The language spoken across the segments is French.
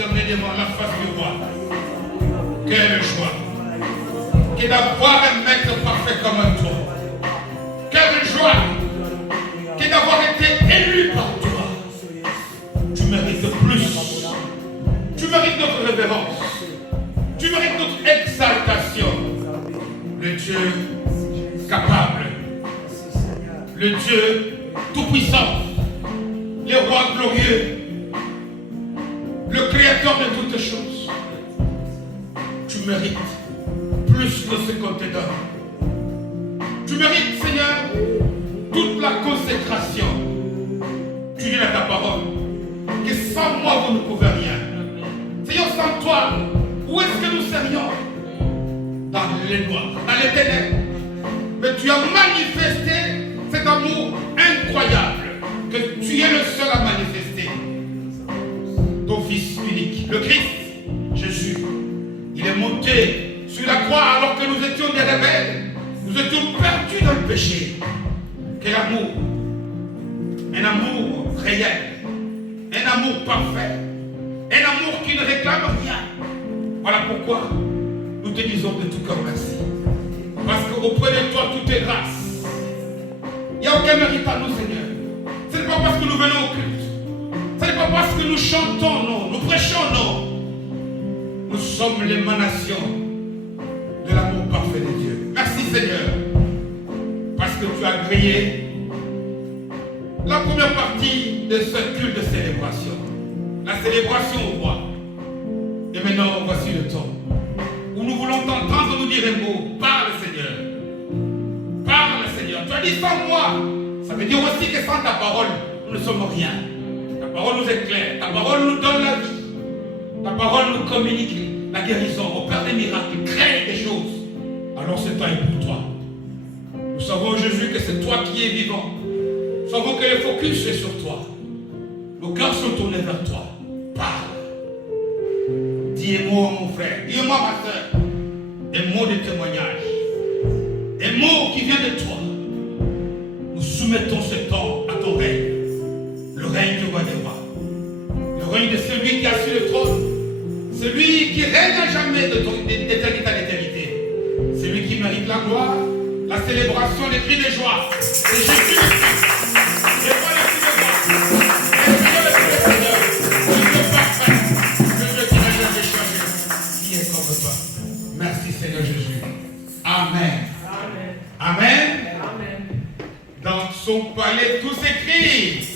prosterner devant la face du roi. Quelle joie que d'avoir un maître parfait comme toi. Quelle joie que d'avoir été élu par toi. Tu mérites plus. Tu mérites notre révérence. Tu mérites notre exaltation. Le Dieu capable. Le Dieu tout-puissant. Le roi glorieux. Le créateur de toutes choses. Tu mérites plus que ce qu'on te donne. Tu mérites, Seigneur, toute la consécration. Tu dis à ta parole que sans moi vous ne pouvez rien. Seigneur, sans toi, où est-ce que nous serions? Dans les noirs, dans les ténèbres. Mais tu as manifesté cet amour incroyable que tu es le seul à manifester. Ton Fils unique, le Christ, Jésus, il est monté sur la croix alors que nous étions des rebelles. Nous étions perdus dans le péché. Quel amour! Un amour réel. Un amour parfait. Un amour qui ne réclame rien. Voilà pourquoi nous te disons de tout cœur merci. Parce qu'auprès de toi, tout est grâce. Il n'y a aucun mérite à nous, Seigneur. Ce n'est pas parce que nous venons au culte. Ce n'est pas parce que nous chantons, non. Nous prêchons, non. Nous sommes l'émanation de l'amour parfait de Dieu. Merci, Seigneur. Parce que tu as créé la première partie de ce culte de célébration. La célébration au roi. Et maintenant, voici le temps où nous voulons t'entendre nous dire un mot. Parle, Seigneur. Parle, Seigneur. Tu as dit sans moi. Ça veut dire aussi que sans ta parole, nous ne sommes rien. Ta parole nous éclaire. Ta parole nous donne la vie. Ta parole nous communique la guérison, opère des miracles, crée des choses. Alors ce temps est pour toi. Nous savons, Jésus, que c'est toi qui es vivant. Nous savons que le focus est sur toi. Nos cœurs sont tournés vers toi. Parle. Dis-moi, mon frère. Dis-moi, ma soeur. Des mots de témoignage. Des mots qui viennent de toi. Nous soumettons ce temps à ton règne. Le règne du roi des rois. Le règne de celui qui a sur le trône. Celui qui règne à jamais d'éternité à l'éternité. Celui qui mérite la gloire, la célébration, les cris de joie. C'est Jésus le Christ. Le roi le plus de gloire. Le Seigneur le plus de Seigneur. Le Dieu parfait. Le Dieu qui n'a jamais changé. Qui est comme toi. Merci Seigneur Jésus. Amen. Amen. Amen. Dans son palais tout s'écrit.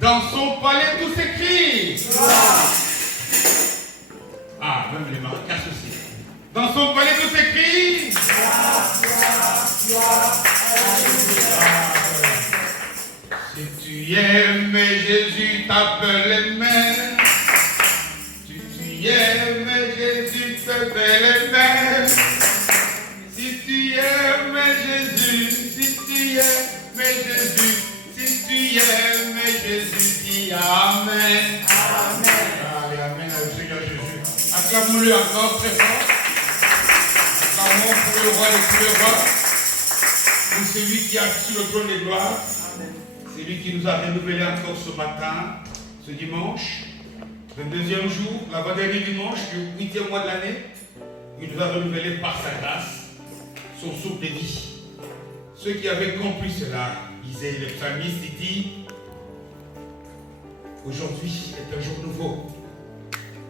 Dans son palais tout s'écrit. Ah, même les marquages aussi. Dans son palais tout s'écrit. Si tu aimes Jésus, t'appelles mère. Si tu aimes Jésus, t'appelles mère. Si tu aimes Jésus, si tu aimes Jésus, si tu aimes Jésus, dis Amen. Amen. Allez, Amen au Seigneur Jésus. Acclamons-le encore très fort. Acclamons pour le roi de tous les rois. Pour celui qui a sur le trône de gloire. Celui qui nous a renouvelé encore ce matin, ce dimanche. Le deuxième jour, l'avant-dernier dimanche, le 8e mois de l'année. Il nous a renouvelé par sa grâce, son souffle de vie. Ceux qui avaient compris cela, disait le psalmiste, il dit aujourd'hui est un jour nouveau,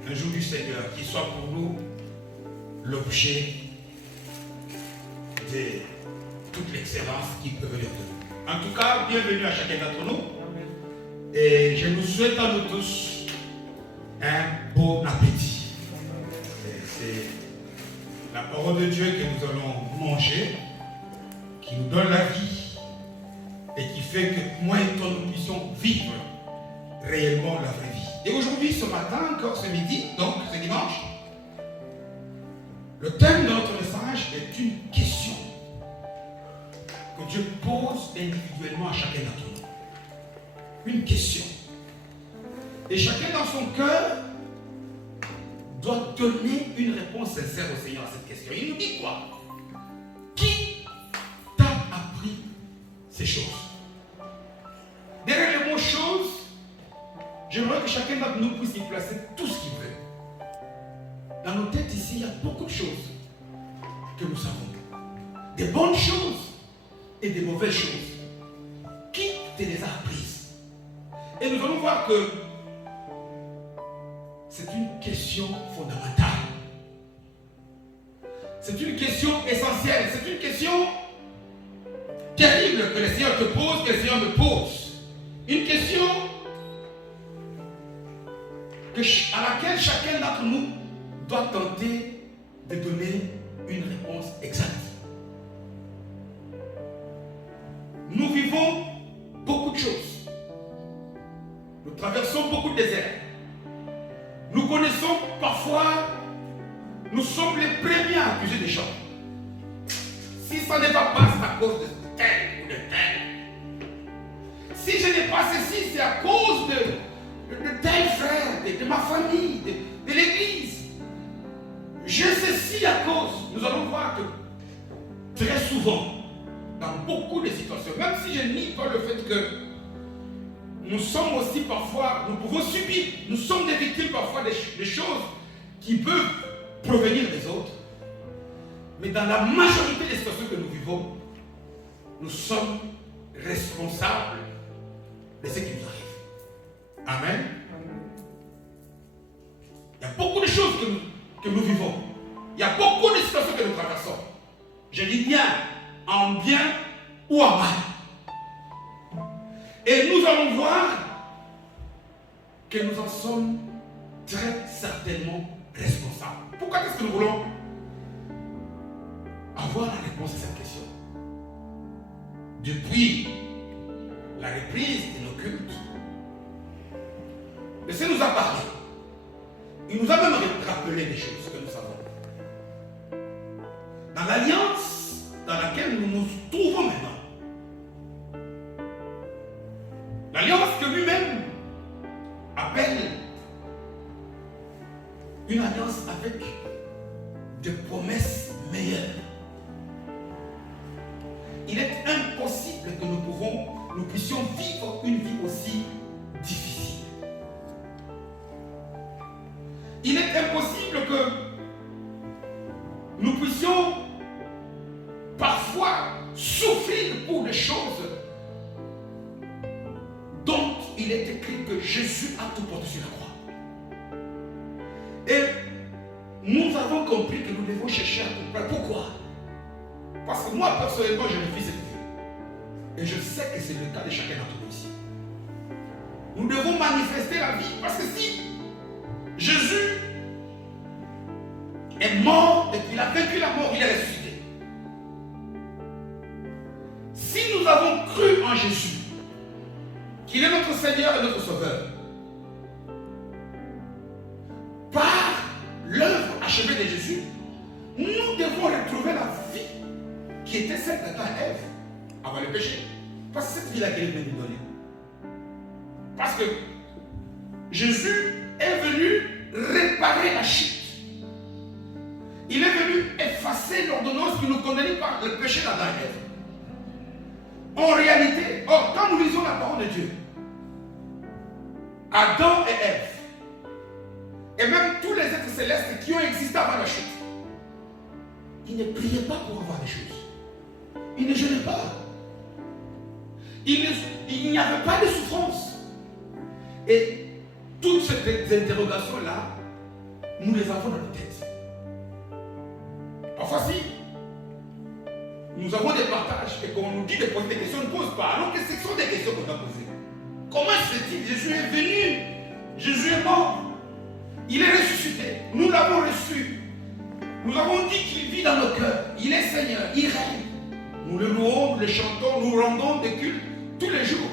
un jour du Seigneur, qui soit pour nous l'objet de toute l'excellence qui peut venir de nous. En tout cas, bienvenue à chacun d'entre nous. Et je nous souhaite à nous tous un bon appétit. C'est la parole de Dieu que nous allons manger, qui nous donne la vie et qui fait que moi et toi nous puissions vivre réellement la vraie vie. Et aujourd'hui, ce matin, encore ce midi, donc ce dimanche, le thème de notre message est une question que Dieu pose individuellement à chacun d'entre nous. Une question. Et chacun dans son cœur doit donner une réponse sincère au Seigneur à cette question. Il nous dit quoi? Qui t'a appris ces choses? Derrière le mot choses, j'aimerais que chacun d'entre nous puisse y placer tout ce qu'il veut. Dans nos têtes ici, il y a beaucoup de choses que nous savons. Des bonnes choses et des mauvaises choses. Qui te les a apprises? Et nous allons voir que c'est une question fondamentale. C'est une question essentielle. C'est une question terrible que le Seigneur te pose, que le Seigneur me pose. Une question à laquelle chacun d'entre nous doit tenter de donner une réponse exacte. Nous vivons beaucoup de choses. Nous traversons beaucoup de déserts. Nous connaissons parfois, nous sommes les premiers à accuser des gens. Si ça ne va pas, c'est à cause de tel ou de tel. Si je n'ai pas ceci, c'est à cause de tel frère, de ma famille, de l'église. J'ai ceci à cause. Nous allons voir que très souvent, dans beaucoup de situations, même si je nie pas le fait que nous sommes aussi parfois, nous pouvons subir, nous sommes des victimes parfois des choses qui peuvent provenir des autres. Mais dans la majorité des situations que nous vivons, nous sommes responsables de ce qui nous arrive. Amen. Il y a beaucoup de choses que nous vivons. Il y a beaucoup de situations que nous traversons. Je dis bien, en bien ou en mal. Et nous allons voir que nous en sommes très certainement responsables. Pourquoi est-ce que nous voulons avoir la réponse à cette question? Depuis la reprise de nos cultes, le Seigneur nous a parlé. Il nous a même rappelé des choses que nous savons. Dans l'alliance dans laquelle nous nous trouvons maintenant, l'alliance que lui-même appelle une alliance avec des promesses meilleures. Il est impossible que nous puissions vivre une vie aussi difficile. Il est impossible que nous puissions parfois souffrir pour des choses dont il est écrit que Jésus a tout porté sur la croix. Et nous avons compris que nous devons chercher à comprendre pourquoi. Parce que moi, personnellement, je vis cette vie. Et je sais que c'est le cas de chacun d'entre nous ici. Nous devons manifester la vie. Parce que si Jésus est mort et qu'il a vaincu la mort, il est ressuscité. Si nous avons cru en Jésus, qu'il est notre Seigneur et notre Sauveur, par l'œuvre achevée de Jésus, nous devons retrouver la vie qui était celle d'Adam et Ève avant le péché. Parce que cette vie-là qu'il veut nous donner. Parce que Jésus est venu réparer la chute. Il est venu effacer l'ordonnance qui nous condamnait par le péché d'Adam et Ève. En réalité, quand nous lisons la parole de Dieu, Adam et Ève, et même tous les êtres célestes qui ont existé avant la chute, ils ne priaient pas pour avoir des choses. Ils ne jeûnaient pas. Il n'y avait pas de souffrance. Et toutes ces interrogations-là, nous les avons dans nos têtes. Parfois, si nous avons des partages et qu'on nous dit de poser des questions, on ne pose pas. Alors que ce sont des questions qu'on doit poser. Comment se fait-il? Jésus est venu. Jésus est mort. Il est ressuscité. Nous l'avons reçu. Nous avons dit qu'il vit dans nos cœurs. Il est Seigneur. Il règne. Nous le louons, nous le chantons, nous rendons des cultes tous les jours.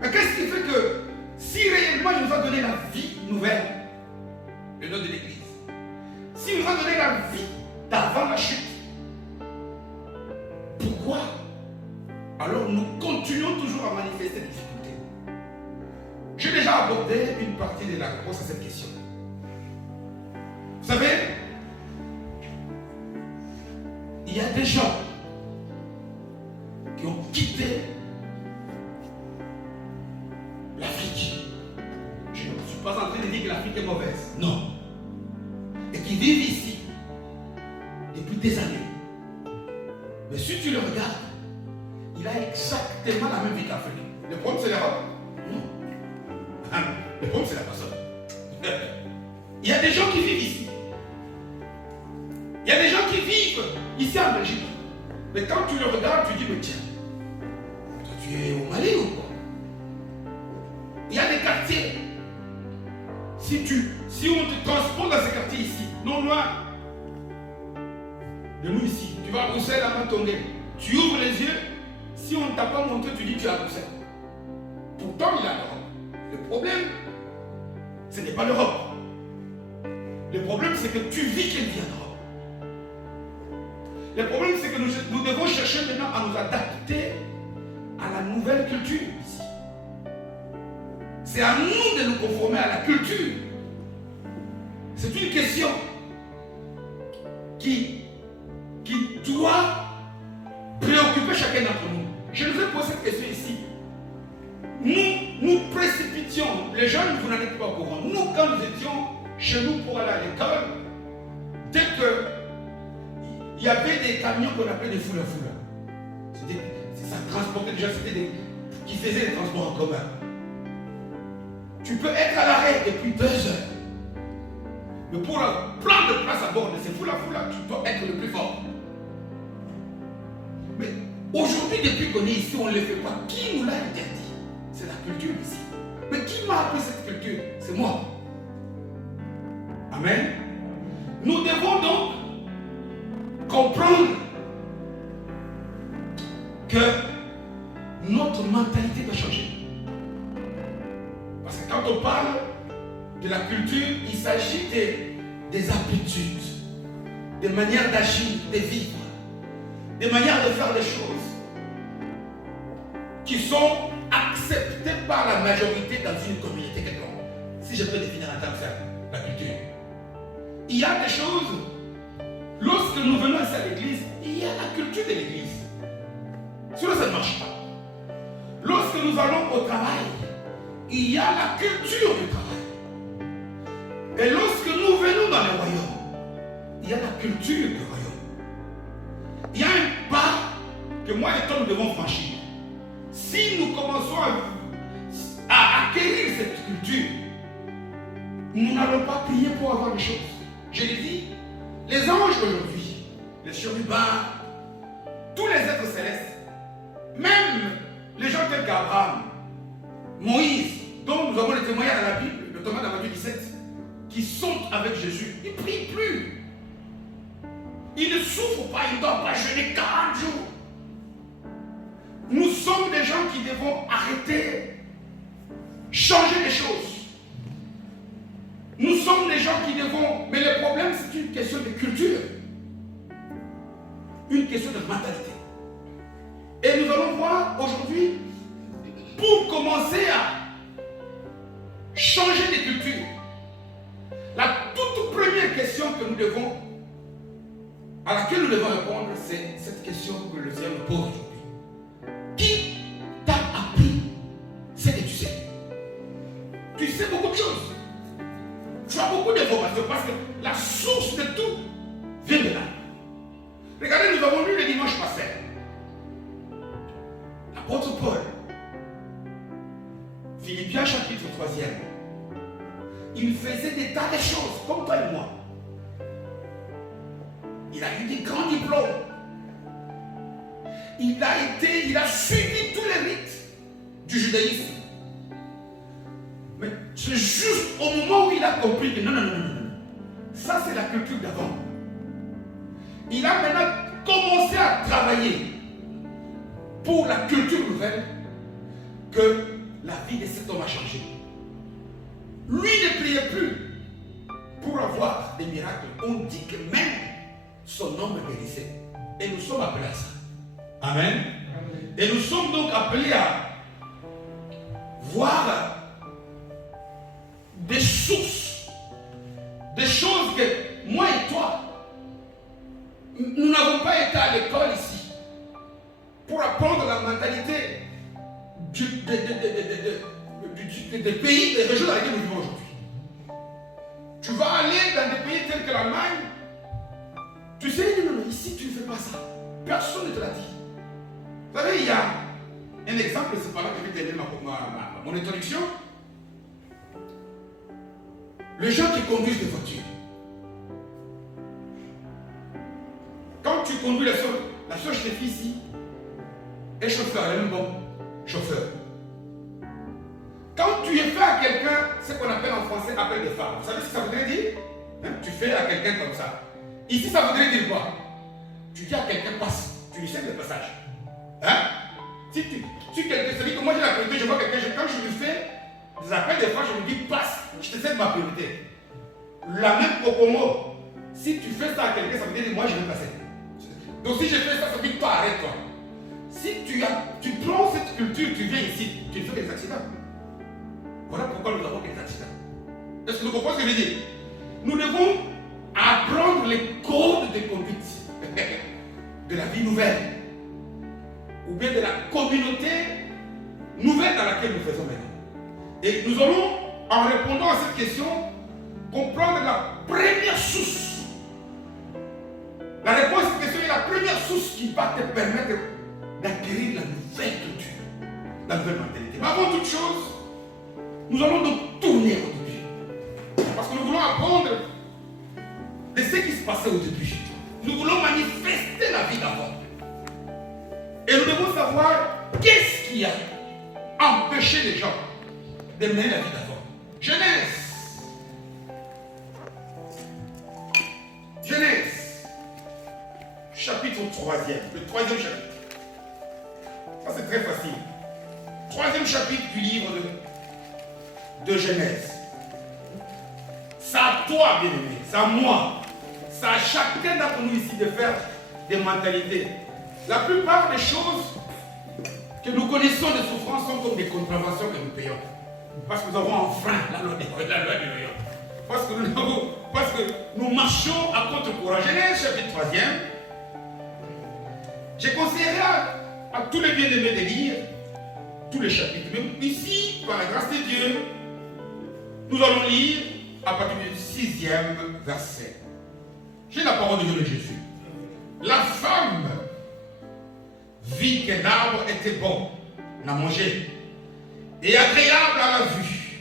Mais qu'est-ce qui fait que si réellement il nous a donné la vie nouvelle, le nom de l'Église, s'il nous a donné la vie d'avant la chute, pourquoi alors nous continuons toujours à manifester des difficultés? J'ai déjà abordé une partie de la réponse à cette question. Vous savez, il y a des gens qui ont quitté l'Afrique, suis pas en train de dire que l'Afrique est mauvaise. Non. Et qui vivent ici depuis des années. Mais si tu le regardes, il a exactement la même vie qu'Afrique. Le problème, c'est l'Europe. Non. Le problème, c'est la personne. Il y a des gens qui vivent ici. Il y a des gens qui vivent ici en Belgique. Mais quand tu le regardes, tu dis, mais tiens, toi, tu es au Mali ou quoi? Il y a des quartiers. Si on te transporte dans ces quartiers ici, non loin de nous ici, tu vas à Bruxelles, à Matongué, tu ouvres les yeux, si on ne t'a pas montré, tu dis tu es à Bruxelles. Pourtant, il est à l'Europe. Le problème, ce n'est pas l'Europe. Le problème, c'est que tu vis quelle vie en Europe. Le problème, c'est que nous devons chercher maintenant à nous adapter à la nouvelle culture ici. C'est à nous de nous conformer à la culture. C'est une question qui doit préoccuper chacun d'entre nous. Je nous ai posé cette question ici. Nous précipitions, les jeunes, vous n'en êtes pas au courant. Nous, quand nous étions chez nous pour aller à l'école, dès que il y avait des camions qu'on appelait des fouleurs. Ça transportait déjà, qui faisaient des transports en commun. Tu peux être à l'arrêt depuis 2 heures. Mais pour le plan de place à bord de ces fouleurs, tu dois être le plus fort. Mais aujourd'hui, depuis qu'on est ici, on ne le fait pas. Qui nous l'a interdit? C'est la culture ici. Mais qui m'a appris cette culture? C'est moi. Amen. Nous devons donc comprendre que notre mentalité doit changer. Parce que quand on parle de la culture, il s'agit des habitudes, des manières d'agir, de vivre, des manières de faire les choses qui sont acceptées par la majorité dans une communauté quelconque. Si je peux définir en tant que ça, la culture. Il y a des choses, lorsque nous venons à l'église, il y a la culture de l'église. Sinon, ça ne marche pas. Lorsque nous allons au travail, il y a la culture du travail. Et lorsque nous venons dans le royaume, il y a la culture du royaume. Il y a un pas que moi et toi nous devons franchir. Si nous commençons à acquérir cette culture, nous n'allons pas prier pour avoir des choses. Je l'ai dit, les anges aujourd'hui, les chérubins, tous les êtres célestes, même les gens tels qu'Abraham, Moïse, dont nous avons les témoignages dans la Bible, notamment dans Matthieu 17, qui sont avec Jésus, ils ne prient plus. Ils ne souffrent pas, ils ne doivent pas jeûner 40 jours. Nous sommes des gens qui devons arrêter, changer les choses. Nous sommes des gens qui devons... Mais le problème, c'est une question de culture. Une question de mentalité. Et nous allons voir aujourd'hui, pour commencer à changer de culture, la toute première question que nous devons, à laquelle nous devons répondre, c'est cette question que le Seigneur nous pose aujourd'hui. Qui t'a appris ce que tu sais? Tu sais beaucoup de choses. Tu as beaucoup d'informations parce que la source de tout vient de là. Regardez, nous avons lu le dimanche passé. L'apôtre Paul, Philippiens chapitre 3e, il faisait des tas de choses, comme toi et moi. Il a eu des grands diplômes. Il a suivi tous les rites du judaïsme. Mais c'est juste au moment où il a compris que non. Ça, c'est la culture d'avant. Il a maintenant commencé à travailler pour la culture nouvelle que la vie de cet homme a changé. Lui ne priait plus pour avoir des miracles. On dit que même son homme guérissait. Et nous sommes appelés à ça. Amen. Et nous sommes donc appelés à voir des sources, des choses que moi et toi, nous n'avons pas été à l'école ici pour apprendre la mentalité des pays, des régions dans lesquelles nous vivons aujourd'hui. Tu vas aller dans des pays tels que l'Allemagne. Tu sais, non, ici tu ne fais pas ça. Personne ne te l'a dit. Vous savez, il y a un exemple, c'est par là que je vais terminer mon introduction. Les gens qui conduisent des voitures. Quand tu conduis la seule chef ici est chauffeur, elle est un bon chauffeur. Quand tu fais à quelqu'un ce qu'on appelle en français appel de phare, vous savez ce que ça voudrait dire? Tu fais à quelqu'un comme ça. Ici, ça voudrait dire quoi? Tu dis à quelqu'un passe, tu lui sais le passage. Si quelqu'un se dit que moi j'ai la priorité, je vois quelqu'un, quand je lui fais des appels de phare, je lui dis passe, je te cède ma priorité. La même Kokomo, si tu fais ça à quelqu'un, ça veut dire moi je vais passer. Donc si je fais ça, ça veut dire toi arrête-toi. Si tu prends cette culture, tu viens ici, tu fais des accidents. Voilà pourquoi nous avons des accidents. Est-ce que vous comprenez ce que je veux dire? Nous devons apprendre les codes de conduite de la vie nouvelle ou bien de la communauté nouvelle dans laquelle nous faisons maintenant. Et nous allons, en répondant à cette question, comprendre la première source. La réponse à cette question est la première source qui va te permettre d'acquérir la nouvelle culture, la nouvelle mentalité. Mais avant toute chose, nous allons donc tourner au début. Parce que nous voulons apprendre de ce qui se passait au début. Nous voulons manifester la vie d'avant. Et nous devons savoir qu'est-ce qui a empêché les gens de mener la vie d'avant. Genèse, chapitre 3e, le 3e chapitre. Ça c'est très facile. 3e chapitre du livre de Genèse. C'est à toi, bien-aimé, c'est à moi, c'est à chacun d'entre nous ici de faire des mentalités. La plupart des choses que nous connaissons de souffrance sont comme des contraventions que nous payons. Parce que nous avons enfreint la loi de Dieu. Parce que nous marchons à contre-courant. Genèse chapitre 3e. J'ai conseillé à tous les bien-aimés de lire tous les chapitres. Mais ici, par la grâce de Dieu, nous allons lire à partir du 6e verset. J'ai la parole de Dieu de Jésus. La femme vit qu'un arbre était bon à manger et agréable à la vue,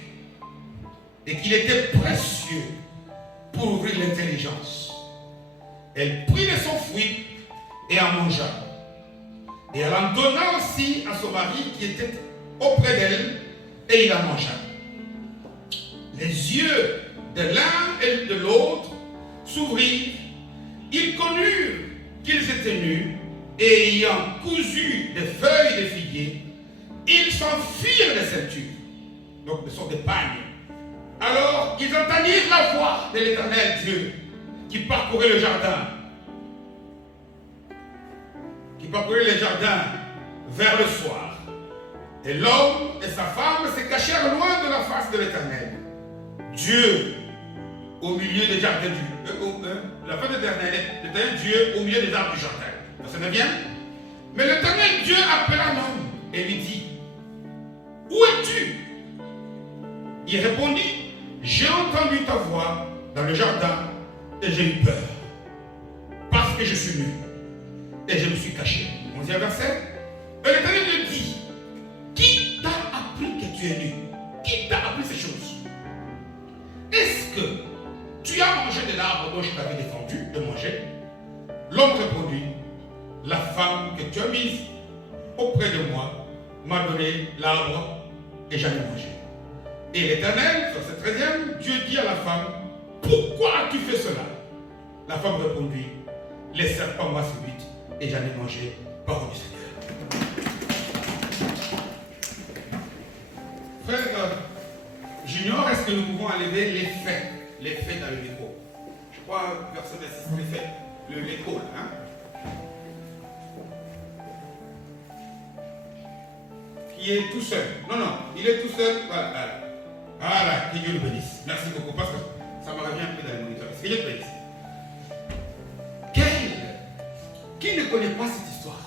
et qu'il était précieux pour ouvrir l'intelligence. Elle prit de son fruit et en mangea. Et elle en donna aussi à son mari qui était auprès d'elle, et il en mangea. Les yeux de l'un et de l'autre s'ouvrirent. Ils connurent qu'ils étaient nus, et ayant cousu des feuilles de figuier, ils s'enfuirent des ceintures, donc de sorte de pagnes. Alors ils entendirent la voix de l'Éternel Dieu qui parcourait le jardin, vers le soir. Et l'homme et sa femme se cachèrent loin de la face de l'Éternel Dieu au milieu des jardins la face de l'Éternel Dieu au milieu des arbres du jardin. Verset 9. Mais l'Éternel Dieu appela l'homme et lui dit: où es-tu? Il répondit: j'ai entendu ta voix dans le jardin et j'ai eu peur, parce que je suis nu et je me suis caché. 11e verset. Et l'Éternel Dieu dit: qui t'a appris que tu es nu? Qui t'a appris ces choses? Est-ce que tu as mangé de l'arbre dont je t'avais défendu de manger? L'homme répondit: la femme que tu as mise auprès de moi m'a donné l'arbre et j'en ai mangé. Et l'Éternel, verset 13e, Dieu dit à la femme: pourquoi as-tu fait cela? La femme répondit: les serpents m'ont séduite et j'en ai mangé. Parole du Seigneur. Frère Junior, est-ce que nous pouvons enlever les faits dans le déco? Je crois, verset 6, les faits, l'écho là, hein? Qui est tout seul. Non, il est tout seul. Voilà. Voilà, que Dieu le bénisse. Merci beaucoup, parce que ça me revient un peu dans le moniteur. Que Dieu le bénisse. Qui ne connaît pas cette histoire?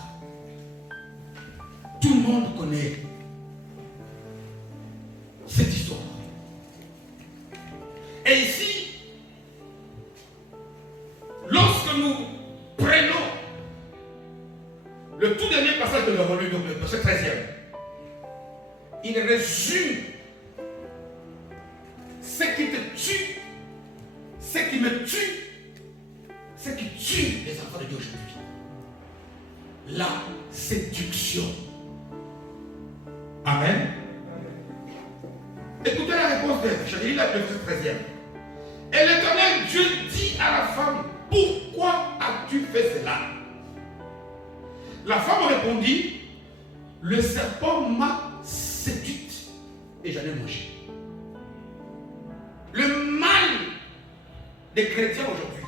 Tout le monde connaît cette histoire. Et ici, lorsque nous prenons le tout dernier passage de la revue, donc le verset 13e, il résume ce qui te tue, ce qui me tue, ce qui tue les enfants de Dieu aujourd'hui. La séduction. Amen. Écoutez la réponse de j'ai lu le verset 13e. Et l'Éternel Dieu dit à la femme, pourquoi as-tu fait cela? La femme répondit, le serpent m'a séduite et j'en ai mangé. Le mal des chrétiens aujourd'hui,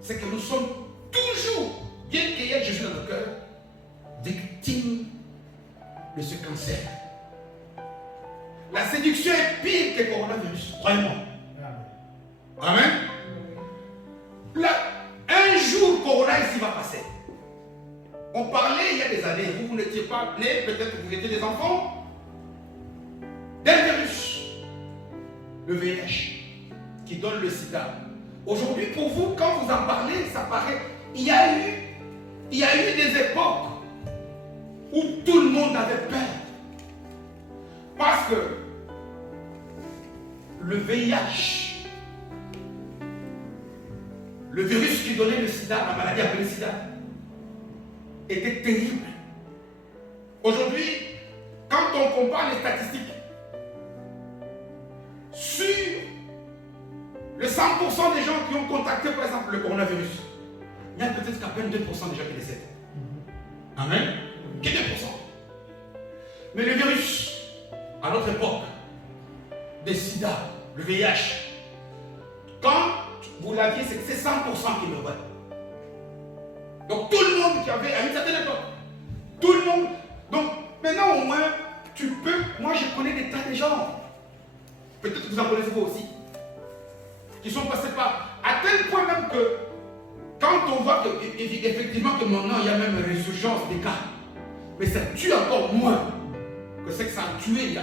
c'est que nous sommes toujours, bien qu'il y ait Jésus dans nos cœurs, victimes de ce cancer. La séduction est pire que le coronavirus, croyez-moi. Amen. Là, un jour, Corona ici va passer. On parlait il y a des années, vous n'étiez pas nés, peut-être que vous étiez des enfants, d'un virus, le VIH, qui donne le sida. Aujourd'hui, pour vous, quand vous en parlez, ça paraît. Il y a eu des époques où tout le monde avait peur. Parce que le VIH, le virus qui donnait le sida, la maladie appelée sida, était terrible. Aujourd'hui, quand on compare les statistiques sur le 100% des gens qui ont contacté par exemple le coronavirus, il y a peut-être qu'à peine 2% des gens qui décèdent. Amen. Que 2%. Mais le virus, à notre époque, le sida, le VIH, quand vous l'aviez, c'est 100% qui meuraient. Donc tout le monde qui avait, à une certaine époque, tout le monde. Donc maintenant au moins, tu peux, moi je connais des tas de gens, peut-être que vous en connaissez vous aussi, qui sont passés par, à tel point même que, quand on voit que, effectivement que maintenant il y a même une résurgence des cas, mais ça tue encore moins que ce que ça a tué là.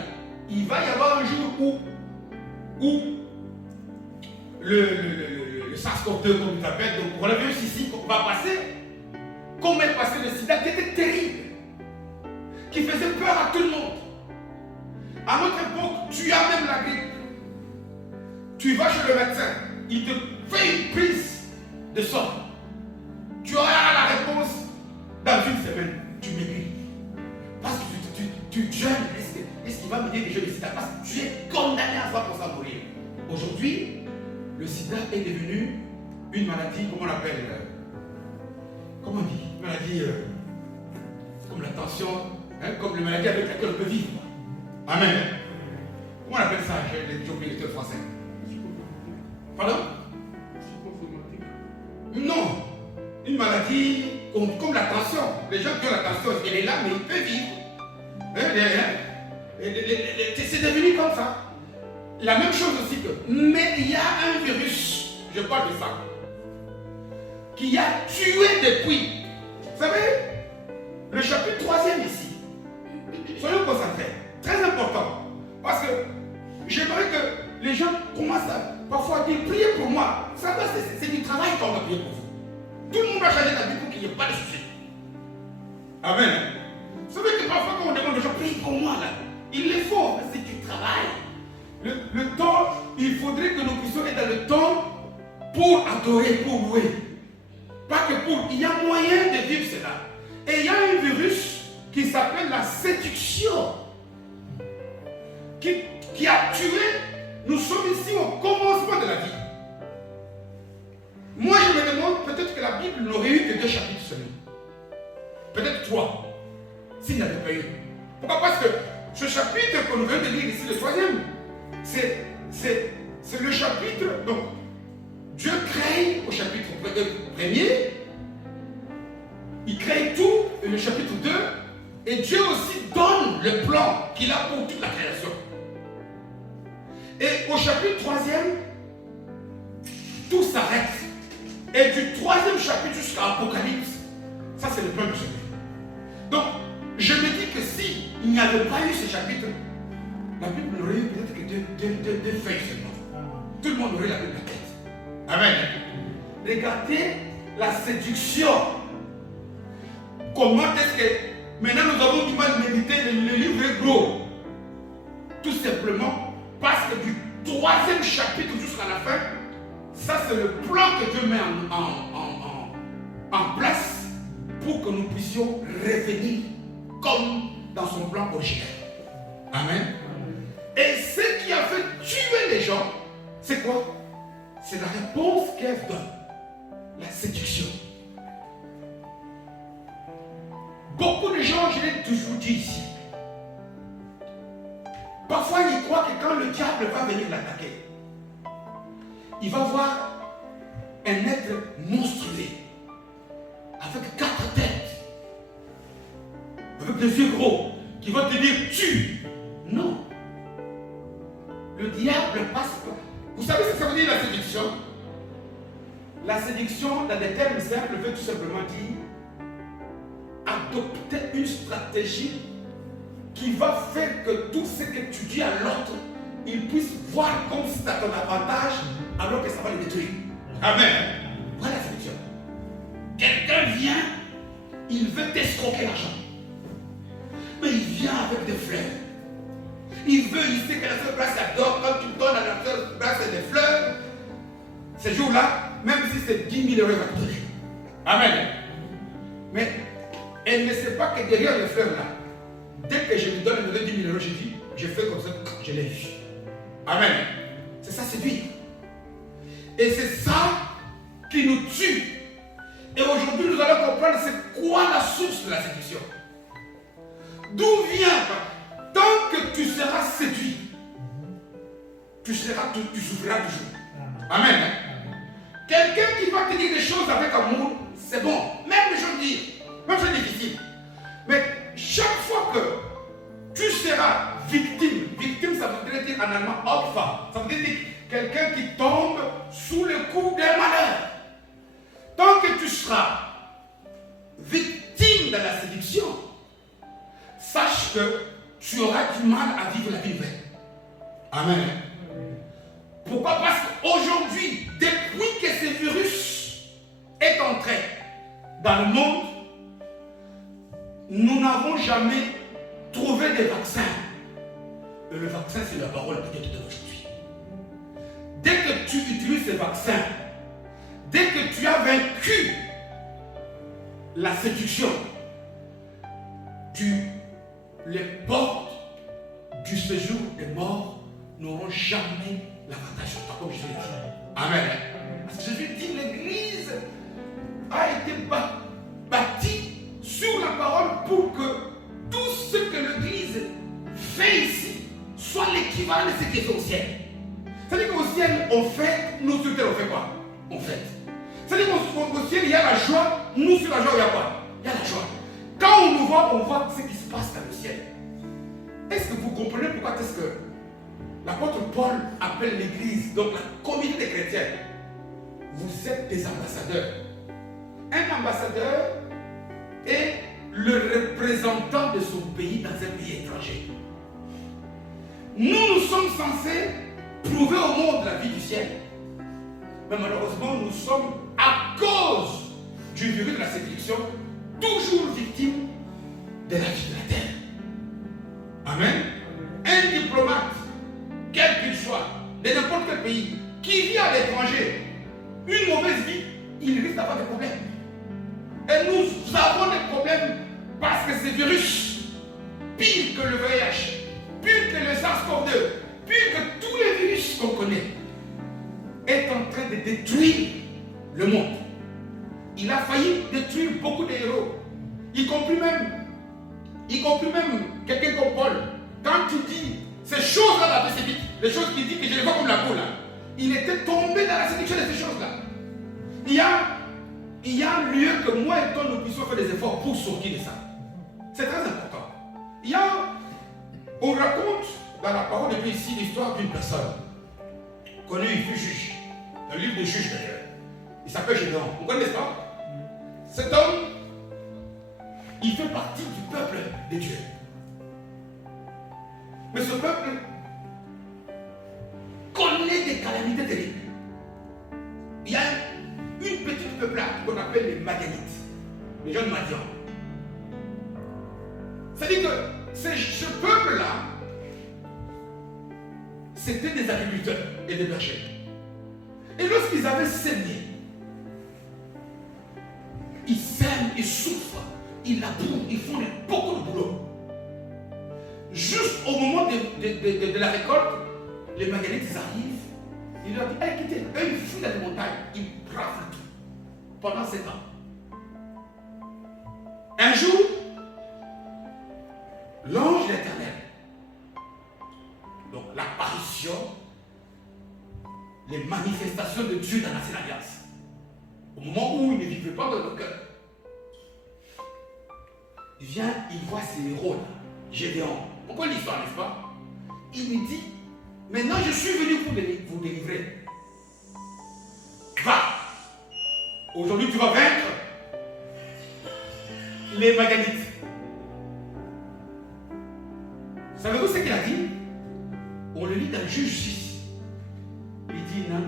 Il va y avoir un jour où le SARS-CoV-2, comme on l'appelle, donc on l'avait vu ici, va passer, comme est passé le sida, qui était terrible, qui faisait peur à tout le monde. À notre époque, tu as même la grippe. Tu vas chez le médecin, il te fait une prise de sang. Tu auras la réponse dans une semaine, tu maigris. Parce que tu jeûnes, est-ce qu'il va me dire que j'ai le sida? Parce que tu es condamné à 100% mourir. Aujourd'hui, le sida est devenu une maladie, comment on l'appelle, comment on dit, une maladie comme la tension, hein, comme la maladie avec laquelle on peut vivre. Amen. Comment on appelle ça? J'ai oublié le français. Pardon? Non. Une maladie comme la tension. Les gens qui ont la tension, elle est là, mais ils peuvent vivre. C'est devenu comme ça. La même chose aussi que. Mais il y a un virus, je parle de ça, qui a tué depuis. Vous savez, le chapitre 3e ici. Soyons concentrés. Très important. Parce que j'aimerais que les gens commencent à parfois dire priez pour moi. Ça c'est du travail qu'on va prier pour vous. Tout le monde va changer la vie pour qu'il n'y ait pas de soucis. Amen. Vous savez que parfois quand on demande aux gens priez pour moi là, il les faut, c'est du travail. Le temps, il faudrait que nous puissions être dans le temps pour adorer, pour louer. Pas que pour. Il y a moyen de vivre cela. Et il y a un virus qui s'appelle la séduction. Qui a tué. Nous sommes ici au commencement de la vie. Moi je me demande, peut-être que la Bible n'aurait eu que 2 chapitres seulement. Peut-être 3. S'il n'y avait pas eu. Pourquoi? Parce que ce chapitre que nous venons de lire ici, le 3e, c'est le chapitre, donc Dieu crée au chapitre 1er, il crée tout, et le chapitre 2, et Dieu aussi donne le plan qu'il a pour toute la création. Et au chapitre 3e, tout s'arrête. Et du 3e chapitre jusqu'à Apocalypse, ça c'est le plan du Seigneur. Donc, je me dis que si il n'y avait pas eu ce chapitre, la Bible n'aurait eu peut-être que deux feuilles seulement. Tout le monde aurait la Bible à la tête. Amen. regardez la séduction. Comment est-ce que maintenant nous avons du mal à méditer le livre est gros? Tout simplement parce que du 3e chapitre jusqu'à la fin, ça c'est le plan que Dieu met en place pour que nous puissions revenir comme dans son plan originel. Amen. Et ce qui a fait tuer les gens, c'est quoi? C'est la réponse qu'Ève donne. La séduction. Beaucoup de gens, je l'ai toujours dit ici, parfois ils croient que quand le diable va venir l'attaquer, il va voir un être monstrueux, avec 4 têtes, avec des yeux gros, qui va te dire tue. Non. Le diable passe pas. Vous savez ce que ça veut dire la séduction? La séduction, dans des termes simples, veut tout simplement dire adopter une stratégie qui va faire que tout ce que tu dis à l'autre, il puisse voir comme c'est à ton avantage, alors que ça va le détruire. Amen. Voilà la séduction. Quelqu'un vient, il veut t'escroquer l'argent. Mais il vient avec des fleurs. Il sait que la seule place adore, quand tu donnes à la seule place des fleurs, ce jour-là, même si c'est 10 000 euros, il va te donner. Amen. Mais elle ne sait pas que derrière les fleurs là, dès que je lui donne le 10 000 euros, je dis, je fais comme ça, je l'ai vu. Amen. C'est ça séduire. Et c'est ça qui nous tue. Et aujourd'hui, nous allons comprendre c'est quoi la source de la séduction. D'où vient, tant que tu seras séduit, tu souffriras toujours. Amen. Quelqu'un qui va te dire des choses avec amour, c'est bon. Même les choses dire, même c'est difficile. Mais chaque fois que tu seras victime, ça veut dire en allemand Opfer, ça veut dire quelqu'un qui tombe sous le coup d'un malheur. Tant que tu seras victime de la séduction, sache que tu auras du mal à vivre la vie nouvelle. Amen. Pourquoi? Parce qu'aujourd'hui, depuis que ce virus est entré dans le monde, nous n'avons jamais trouvé de vaccin. Et le vaccin, c'est la parole de Dieu d'aujourd'hui. Dès que tu utilises ce vaccin, dès que tu as vaincu la séduction, les portes du séjour des morts n'auront jamais l'avantage sur toi, comme je l'ai dit. Amen. Parce que Jésus dit l'église a été bâtie sur la parole pour que tout ce que l'église fait ici soit l'équivalent de ce qui est fait au ciel. C'est-à-dire qu'au ciel, on fait, nous sur terre, on fait quoi? On fait. C'est-à-dire qu'au ciel, il y a la joie, nous sur la joie, il y a quoi? Il y a la joie. Quand on nous voit, on voit ce qui se passe dans le ciel. Est-ce que vous comprenez pourquoi est-ce que l'apôtre Paul appelle l'église, donc la communauté chrétienne? Vous êtes des ambassadeurs. Un ambassadeur est le représentant de son pays dans un pays étranger. Nous sommes censés prouver au monde la vie du ciel. Mais malheureusement, nous sommes, à cause du virus de la séduction, toujours victimes de la vie de la terre. Amen. Un diplomate, quel qu'il soit, de n'importe quel pays, qui vit à l'étranger, une mauvaise vie, il risque d'avoir des problèmes. Et nous avons des problèmes parce que ce virus, pire que le VIH, pire que le SARS-CoV-2, pire que tous les virus qu'on connaît, est en train de détruire le monde. Il a failli détruire beaucoup de héros, y compris même quelqu'un comme Paul. Quand tu dis ces choses-là, la vite, les choses qu'il dit que je les vois comme la boule, il était tombé dans la séduction de ces choses-là. Il y a un lieu que moi et toi nous puissions faire des efforts pour sortir de ça. C'est très important. On raconte dans la parole de Dieu ici l'histoire d'une personne connue, il fut juge. Dans le livre des juges d'ailleurs. Il s'appelle Gédéon. Vous connaissez pas? Cet homme, il fait partie du peuple de Dieu. Mais ce peuple connaît des calamités terribles. Il y a une qu'on appelle les Madianites, les gens de Madian. C'est-à-dire que ce peuple-là, c'était des agriculteurs et des bergers. Et lorsqu'ils avaient semé, ils sèment, ils souffrent, ils labourent, ils font beaucoup de boulot. Juste au moment de la récolte, les Madianites arrivent, ils leur disent, hey, quittez, eux ils fuient dans les montagnes, ils bravent tout pendant 7 ans. Un jour, l'ange de l'Éternel, donc l'apparition, les manifestations de Dieu dans l'ancienne alliance, au moment où il ne vivait pas dans le cœur, il vient, il voit ses héros là, Gédéon. Pourquoi l'histoire, n'est-ce pas? Il lui dit, maintenant je suis venu vous délivrer. Va. Aujourd'hui tu vas vaincre les Madianites. Savez-vous ce qu'il a dit? On le lit dans le juge 6. Il dit non.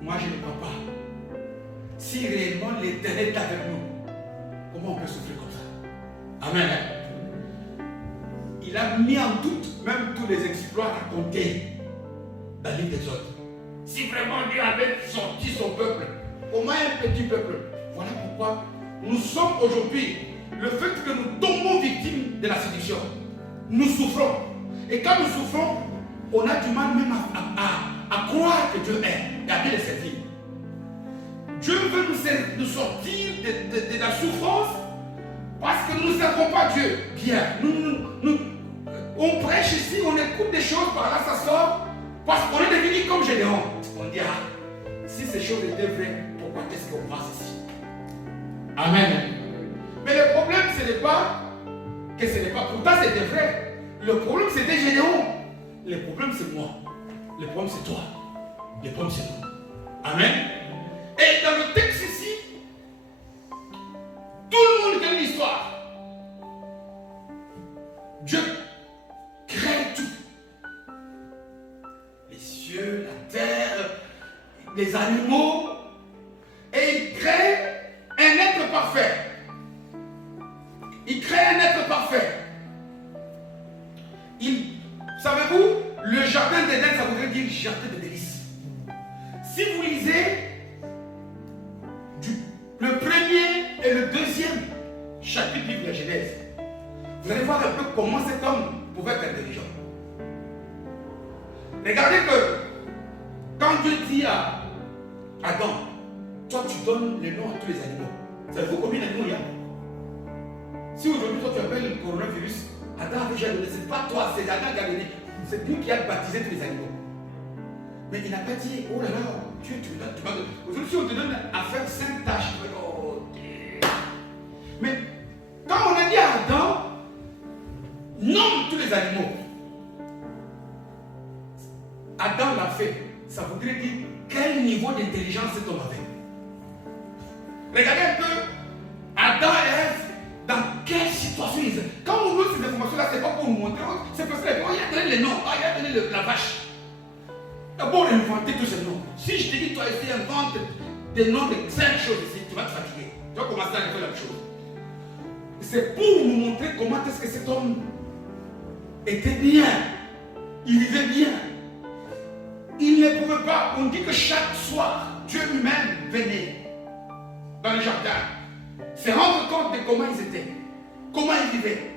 Moi je ne peux pas. Si réellement l'Éternel est avec nous, comment on peut souffrir comme ça? Amen. Il a mis en doute même tous les exploits racontés dans le livre des autres. Si vraiment Dieu avait sorti son peuple, au moins un petit peuple. Voilà pourquoi nous sommes aujourd'hui, le fait que nous tombons victimes de la séduction, nous souffrons. Et quand nous souffrons, on a du mal même à croire que Dieu est et à bien le servir. Dieu veut nous sortir de la souffrance parce que nous ne servons pas Dieu bien. On prêche ici, on écoute des choses, par là ça sort, parce qu'on est devenu comme Gédéon. On dit, si ces choses étaient vraies, pourquoi est-ce qu'on passe ici? Amen. Mais le problème, ce n'est pas que ce n'est pas. Pourtant, c'était vrai. Le problème, c'était Gédéon. Le problème, c'est moi. Le problème, c'est toi. Le problème, c'est nous. Amen. Et dans le texte ici, tout le monde connaît l'histoire. Dieu crée tout. Les cieux, la terre, les animaux. Et il crée un être parfait. Il crée un être parfait. Savez-vous, le jardin d'Éden, ça voudrait dire jardin de délices. Si vous lisez le premier et le deuxième chapitre du livre de la Genèse, vous allez voir un peu comment cet homme pouvait être intelligent. Regardez que quand Dieu dit à Adam, toi tu donnes les noms à tous les animaux. Savez-vous combien d'animaux il y a? Si aujourd'hui toi tu appelles le coronavirus, Adam a déjà donné, c'est pas toi, c'est Adam qui a donné. C'est lui qui a baptisé tous les animaux. Mais il n'a pas dit, oh là là, Dieu, tu me donnes, tu m'as donné. Aujourd'hui, si on te donne à faire 5 tâches, oh Dieu. Mais quand on a dit à Adam, nomme tous les animaux, Adam l'a fait. Ça voudrait dire quel niveau d'intelligence cet homme avait. Regardez un peu, Adam et Ève, dans quelle situation ils étaient. Quand on veut ces informations-là, c'est pas pour nous montrer, c'est parce qu'il a donné les noms, il a donné la vache. D'abord, inventer tous ces noms. Si je te dis, toi, ici, invente des noms de 5 choses ici, tu vas te fatiguer. Tu vas commencer à faire la même chose. C'est pour nous montrer comment est-ce que cet homme était bien. Il vivait bien. Il ne pouvait pas. On dit que chaque soir, Dieu lui-même venait dans le jardin, se rendre compte de comment ils étaient, comment ils vivaient.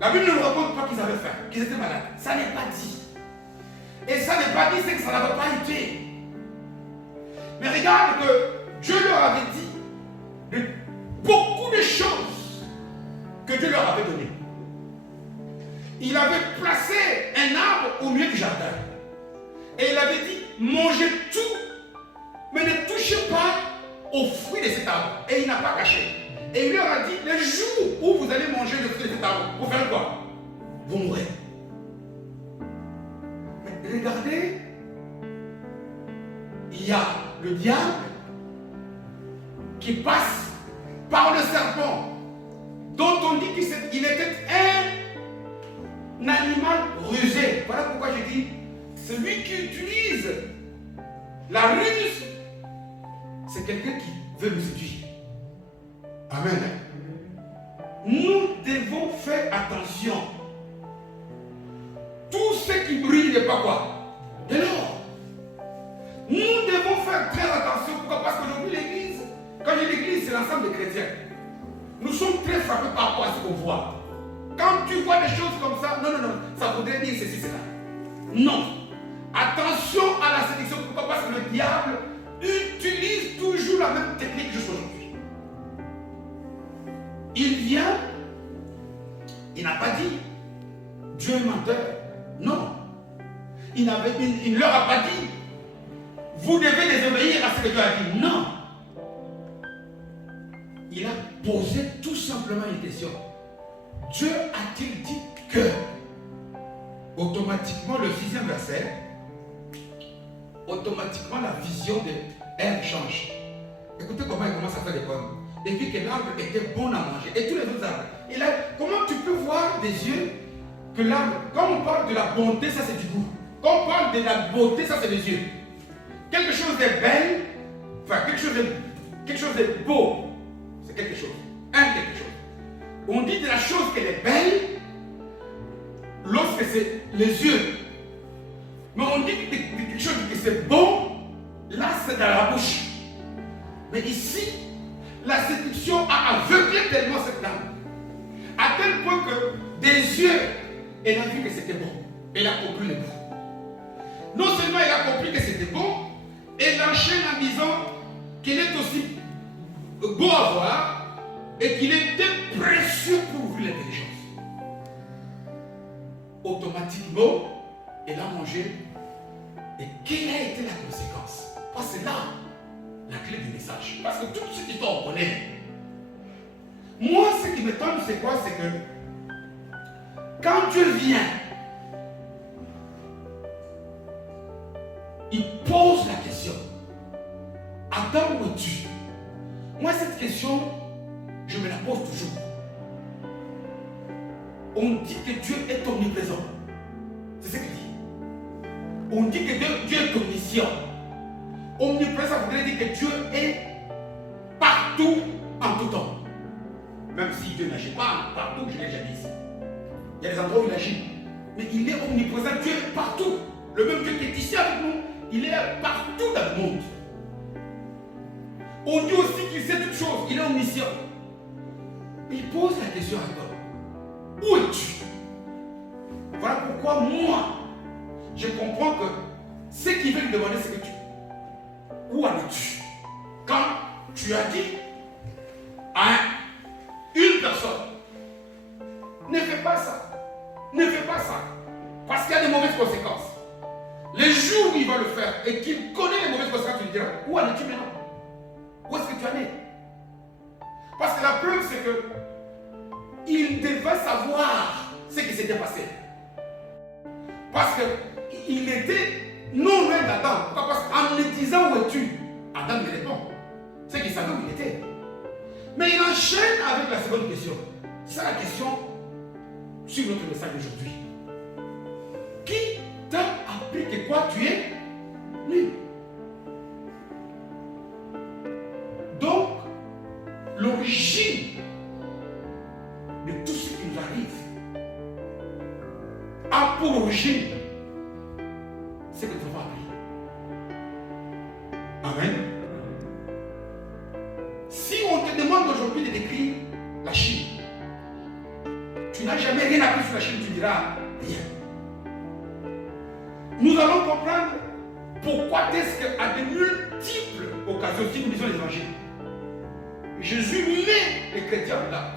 La Bible ne nous raconte pas qu'ils avaient faim, qu'ils étaient malades. Ça n'est pas dit. Et ça n'est pas dit, c'est que ça n'avait pas été. Mais regarde que Dieu leur avait dit de beaucoup de choses que Dieu leur avait données. Il avait placé un arbre au milieu du jardin. Et il avait dit, mangez tout, mais ne touchez pas aux fruits de cet arbre. Et il n'a pas caché. Et il leur a dit, le jour où vous allez manger le fruit de cet arbre, vous faites quoi? Vous mourrez. Mais regardez, il y a le diable qui passe par le serpent, dont on dit qu'il était un animal rusé. Voilà pourquoi je dis, celui qui utilise la ruse c'est quelqu'un qui veut nous séduire. Amen. Nous devons faire attention. Tout ce qui brille n'est pas quoi? De l'or. Nous devons faire très attention. Pourquoi? Parce qu'aujourd'hui l'église, quand je dis l'église, c'est l'ensemble des chrétiens. Nous sommes très frappés par rapport à ce qu'on voit. Quand tu vois des choses comme ça, non, ça voudrait dire ceci, cela. Non. Attention à la séduction. Pourquoi? Parce que le diable utilise toujours la même technique jusqu'aujourd'hui. Il vient, il n'a pas dit Dieu est menteur. Non. Il ne leur a pas dit vous devez désobéir à ce que Dieu a dit. Non. Il a posé tout simplement une question. Dieu a-t-il dit que? Automatiquement, le 6e verset, automatiquement la vision de Ève change. Écoutez comment il commence à faire des pommes. Et vit que l'arbre était bon à manger. Et tous les autres arbres. Et là, comment tu peux voir des yeux que l'arbre, quand on parle de la bonté, ça c'est du goût. Quand on parle de la beauté, ça c'est des yeux. Quelque chose de belle, enfin quelque chose de beau, c'est quelque chose. Quelque chose. On dit de la chose qu'elle est belle lorsque c'est les yeux. Mais on dit de quelque chose que c'est bon, là c'est dans la bouche. Mais ici, la séduction a aveuglé tellement cette dame, à tel point que des yeux, elle a vu que c'était bon. Elle a compris le goût. Non seulement elle a compris que c'était bon, elle enchaîne en disant qu'il est aussi beau à voir et qu'il était précieux pour vous l'intelligence. Automatiquement, elle a mangé. Et quelle a été la conséquence? Parce que c'est là la clé du message. Parce que tout ce qui t'en connaît. Moi, ce qui m'étonne, c'est quoi? C'est que quand Dieu vient, il pose la question. Adam, où es-tu? Moi, cette question, je me la pose toujours. On dit que Dieu est omniprésent. C'est ce qu'il dit. On dit que Dieu est omniscient. Omniprésent, ça voudrait dire que Dieu est partout en tout temps. Même si Dieu n'agit pas partout, je l'ai déjà dit ici. Il y a des endroits où il agit. Mais il est omniprésent. Dieu est partout. Le même Dieu qui est ici avec nous, il est partout dans le monde. On dit aussi qu'il sait toutes choses. Il est omniscient. Il pose la question à toi. Où es-tu? Voilà pourquoi moi, je comprends que ce qu'il veut lui demander, c'est que tu... Où en es-tu? Quand tu as dit à une personne, ne fais pas ça. Ne fais pas ça. Parce qu'il y a des mauvaises conséquences. Les jours où il va le faire et qu'il connaît les mauvaises conséquences, tu lui diras, où en es-tu maintenant? Où est-ce que tu en es? Parce que la preuve, c'est que il devait savoir ce qui s'était passé. Parce qu'il était non loin d'Adam. Pourquoi? Parce qu'en me disant où es-tu, Adam me répond. C'est qu'il savait où il était. Mais il enchaîne avec la seconde question. C'est la question sur notre message d'aujourd'hui. Qui t'a appris que quoi tu es nu? Donc, l'origine de tout ce qui nous arrive a pour origine ce que nous avons appris. Amen. Si on te demande aujourd'hui de décrire la Chine, tu n'as jamais rien appris sur la Chine, tu diras rien. Nous allons comprendre pourquoi est-ce qu'à de multiples occasions, si nous lisons l'évangile, Jésus met les chrétiens là.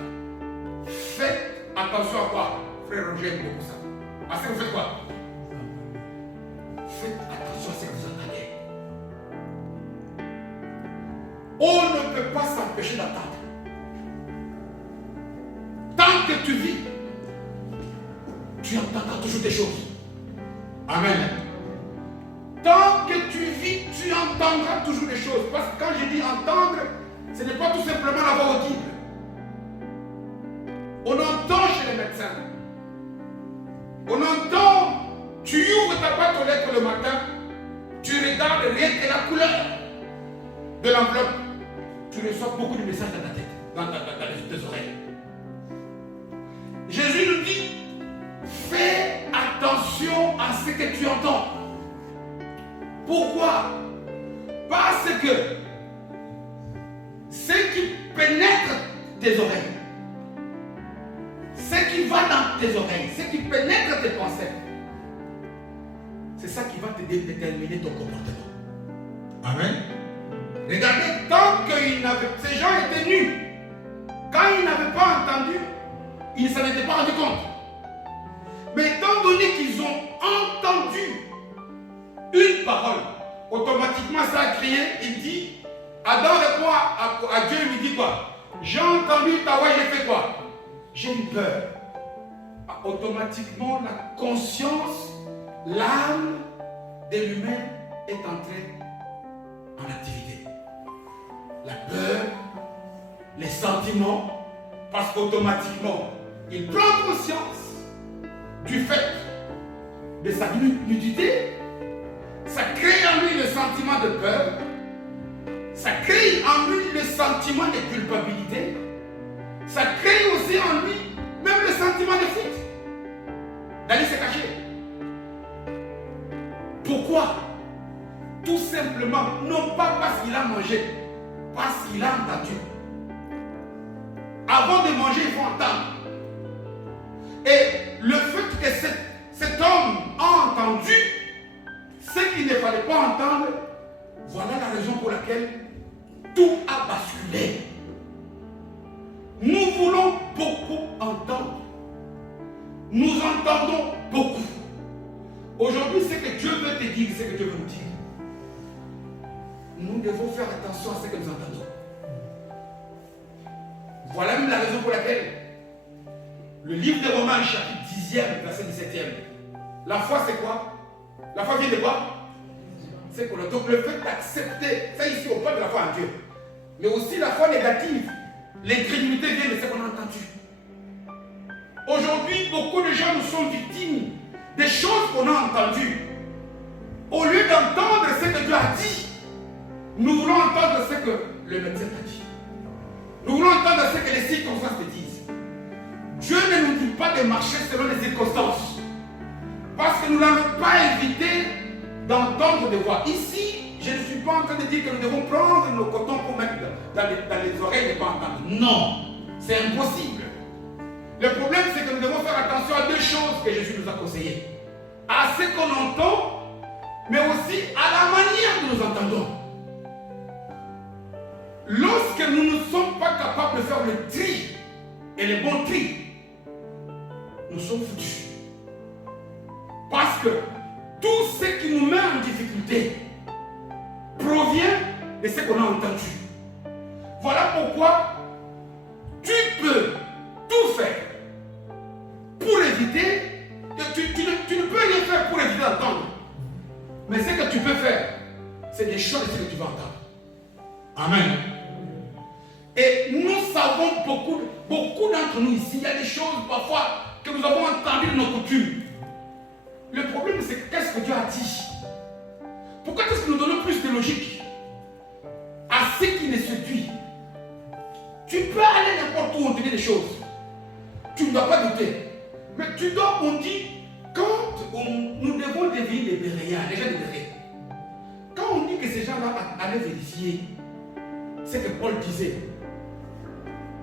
Faites attention à quoi? Frère Roger aime beaucoup ça. À ce que vous faites quoi? Faites attention à ce que vous entendez. On ne peut pas s'empêcher d'attendre. Tant que tu vis, tu entendras toujours des choses. Amen. Tant que tu vis, tu entendras toujours des choses. Parce que quand je dis entendre, ce n'est pas tout simplement la voix audible. On entend chez les médecins. On entend, tu ouvres ta boîte aux lettres le matin, tu regardes rien que la couleur. de l'enveloppe, tu reçois beaucoup de messages dans ta tête, dans tes oreilles. Jésus nous dit, fais attention à ce que tu entends. Pourquoi? Parce que ce qui pénètre tes oreilles, ce qui va dans tes oreilles, ce qui pénètre tes pensées, c'est ça qui va te déterminer ton comportement. Amen. Regardez, tant que ces gens étaient nus, quand ils n'avaient pas entendu, ils ne s'en étaient pas rendu compte. Mais étant donné qu'ils ont entendu une parole, automatiquement ça a crié, il dit, Adam répond à Dieu, il lui dit quoi? J'ai entendu ta voix, j'ai fait quoi? J'ai eu peur. Automatiquement, la conscience, l'âme de l'humain est entrée en activité. La peur, les sentiments, parce qu'automatiquement, il prend conscience du fait de sa nudité. Ça crée en lui le sentiment de peur. Ça crée en lui le sentiment de culpabilité. Ça crée aussi en lui même le sentiment de fuite. D'aller se cacher. Pourquoi? Tout simplement, non pas parce qu'il a mangé, parce qu'il a entendu. Avant de manger, il faut entendre. Et le fait que cet homme a entendu ce qu'il ne fallait pas entendre, voilà la raison pour laquelle tout a basculé. Nous voulons beaucoup entendre. Nous entendons beaucoup. Aujourd'hui, ce que Dieu veut te dire, c'est ce que Dieu veut nous dire. Nous devons faire attention à ce que nous entendons. Voilà même la raison pour laquelle le livre de Romains, chapitre 10e, verset 17e. La foi, c'est quoi? La foi vient de quoi? C'est qu'on a donc le fait d'accepter, ça ici, on parle de la foi en Dieu. Mais aussi la foi négative. L'incrédulité vient de ce qu'on a entendu. Aujourd'hui, beaucoup de gens nous sont victimes des choses qu'on a entendues. Au lieu d'entendre ce que Dieu a dit, nous voulons entendre ce que le médecin a dit. Nous voulons entendre ce que les circonstances te disent. Dieu ne nous dit pas de marcher selon les circonstances. Parce que nous n'avons pas évité d'entendre des voix. Ici, je ne suis pas en train de dire que nous devons prendre nos cotons pour mettre dans les oreilles et ne pas entendre. Non, c'est impossible. Le problème, c'est que nous devons faire attention à deux choses que Jésus nous a conseillées. À ce qu'on entend, mais aussi à la manière que nous entendons. Lorsque nous ne sommes pas capables de faire le tri et le bon tri, nous sommes foutus. Parce que tout ce qui nous met en difficulté provient de ce qu'on a entendu. Voilà pourquoi tu peux tout faire pour éviter que tu ne peux rien faire pour éviter d'entendre. Mais ce que tu peux faire, c'est des choses que tu vas entendre. Amen. Et nous savons beaucoup d'entre nous ici, il y a des choses parfois que nous avons entendues de nos coutumes. Le problème, c'est qu'est-ce que Dieu a dit. Pourquoi est-ce que nous donnons plus de logique à ce qui les séduit? Tu peux aller n'importe où, on te dit des choses. Tu ne dois pas douter. Mais on dit, quand nous devons devenir des Béréens, les gens des Béréens, quand on dit que ces gens-là allaient vérifier ce que Paul disait,